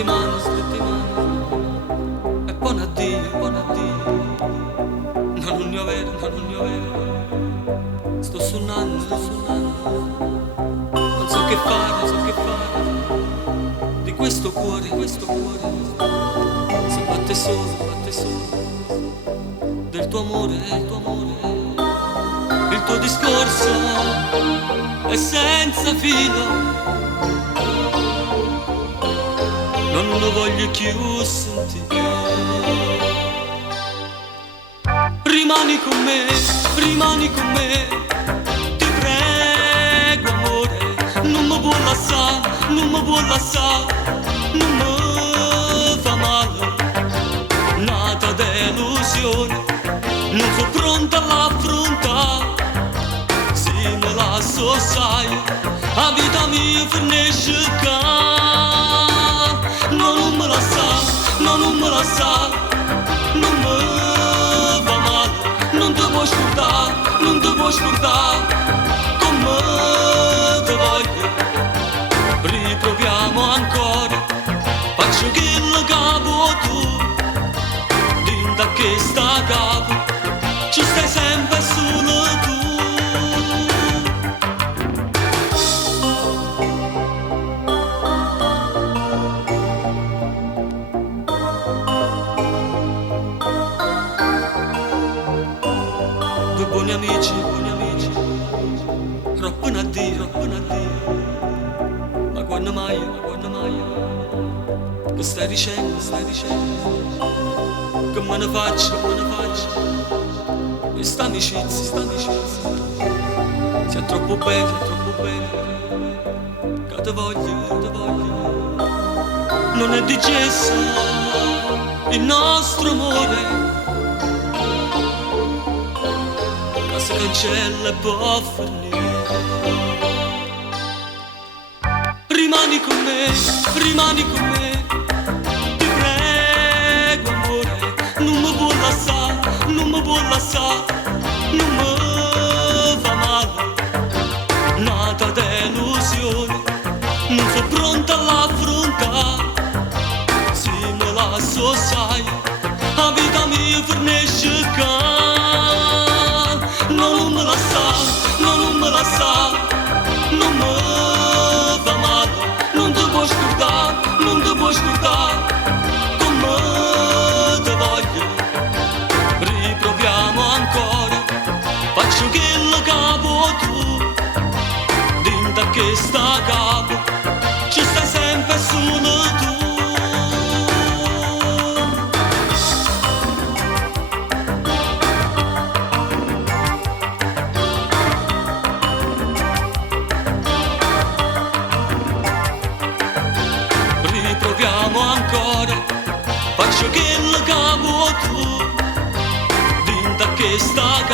strette mani, e buon addio, buon addio. Ma non ne ho vero, ma non ne ho vero. Sto suonando, non so che fare, non so che fare. Di questo cuore si batte solo, del tuo amore, il tuo discorso è senza filo. Non lo voglio più sentire. Rimani con me, ti prego amore. Non mi vuoi lasciare, non mi vuoi lasciare, non mi fa male. Nata delusione, non sono pronta all'affrontare. Se mi lascio sai, la vita mia finisce qua. Non me la sa, non me la sa, non mi va male. Non ti puoi scordare, non ti puoi scordare, come ti voglio. Riproviamo ancora, faccio che il capo tu. Dinda che sta capo, ci stai sempre solo tu. Due buoni amici, troppo a Dio, ma quando mai, che stai dicendo, che me ne faccio, e sta amicizia, sia troppo bene, che te voglio, non è di gesso il nostro amore. Si cancella e può finire. Rimani con me, ti prego amore. Non mi vuoi lasciare, non mi fa male. Nata delusione, non sono pronta all'affrontare. Se me lascio sai, la vita mia finisce qua. Non me la sa, non me la sa, non mi va male. Non ti puoi scordare, non ti puoi scordare, come ti voglio. Riproviamo ancora, faccio che il capo tu. Dinda che sta capo, ci stai sempre solo tu. Proviamo ancora, faccio che il capo tu. Dinda che sta